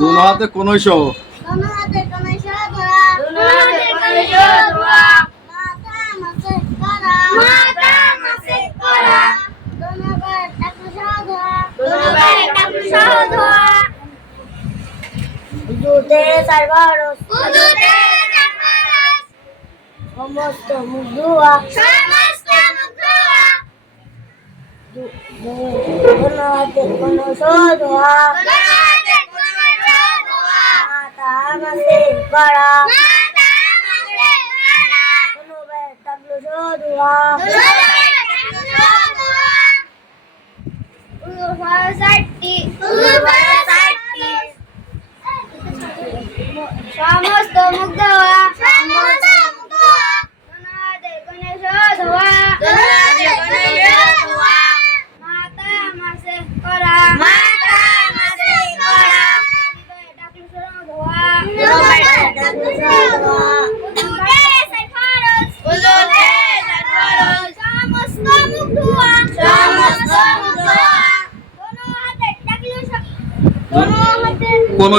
দোনো পায়ে টাকলু সহ ধোয়া চার নম্বরে দোনো পায়ে টাকলু সহ ধোয়া দুনো হাতে কোন শো উজুতে সারবারস উজুতে সারবারস সমস্ত মুখ ধোয়া সমস্ত মুখ ধোয়া কোনো হাতে কোনো ধোয়া মাথা মাসে করা কোনো বের টাকলু ধোয়া সাইটটি সমস্ত মুখ কোন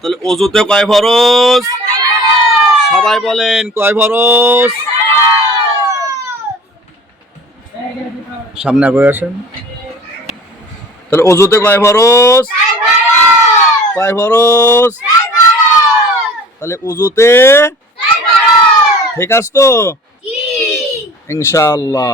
তাহলে অজুতে কয় ফরজ? সবাই বলেন, কয় ফরজ? সামনে আগে আসেন। তাহলে অজুতে কয় ফরজ? কয় ফরজ? তাহলে উজুতে ঠিক আছে তো? ইনশাআল্লাহ।